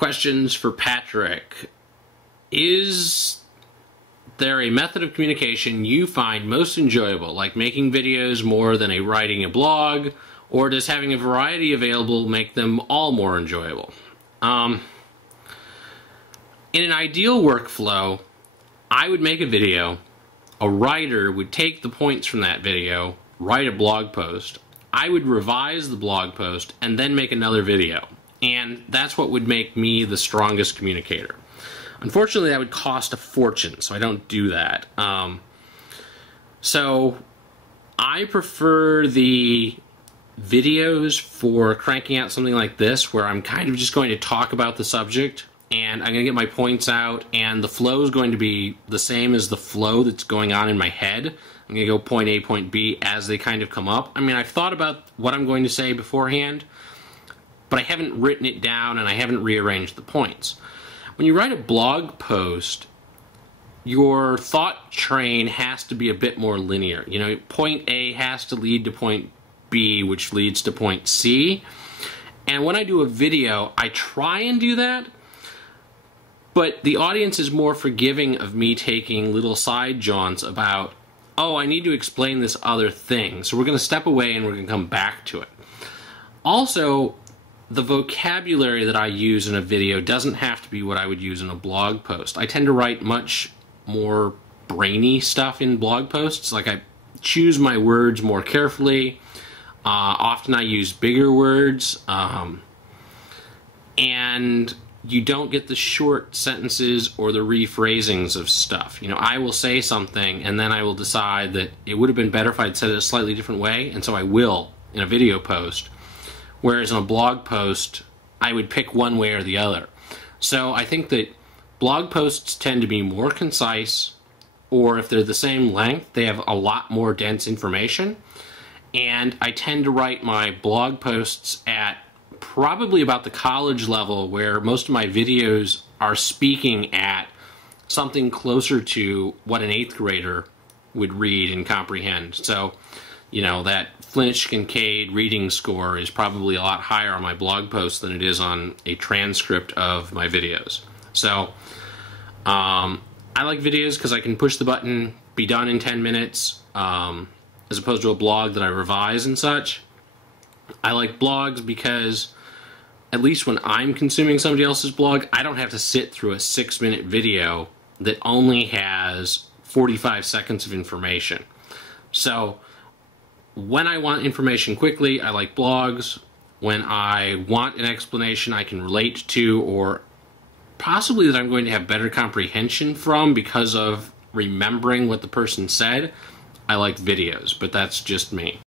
Questions for Patrick. Is there a method of communication you find most enjoyable, like making videos more than writing a blog, or does having a variety available make them all more enjoyable? In an ideal workflow, I would make a video, a writer would take the points from that video, write a blog post, I would revise the blog post, and then make another video. And that's what would make me the strongest communicator. Unfortunately, that would cost a fortune, so I don't do that. So I prefer the videos for cranking out something like this, where I'm kind of just going to talk about the subject, and I'm going to get my points out, and the flow is going to be the same as the flow that's going on in my head. I'm going to go point A, point B as they kind of come up. I mean, I've thought about what I'm going to say beforehand, but I haven't written it down and I haven't rearranged the points. When you write a blog post, your thought train has to be a bit more linear. You know, point A has to lead to point B, which leads to point C. And when I do a video, I try and do that, but the audience is more forgiving of me taking little side jaunts about, oh, I need to explain this other thing. So we're going to step away and we're going to come back to it. Also, the vocabulary that I use in a video doesn't have to be what I would use in a blog post. I tend to write much more brainy stuff in blog posts. Like, I choose my words more carefully. Often I use bigger words. And you don't get the short sentences or the rephrasings of stuff. You know, I will say something and then I will decide that it would have been better if I'd said it a slightly different way, and so I will in a video post. Whereas in a blog post, I would pick one way or the other. So I think that blog posts tend to be more concise, or if they're the same length, they have a lot more dense information. And I tend to write my blog posts at probably about the college level, where most of my videos are speaking at something closer to what an 8th grader would read and comprehend. So, you know, that Flint-Kincaid reading score is probably a lot higher on my blog post than it is on a transcript of my videos. So, I like videos because I can push the button, be done in 10 minutes, as opposed to a blog that I revise and such. I like blogs because, at least when I'm consuming somebody else's blog, I don't have to sit through a 6-minute video that only has 45 seconds of information. So, when I want information quickly, I like blogs. When I want an explanation I can relate to, or possibly that I'm going to have better comprehension from because of remembering what the person said, I like videos, but that's just me.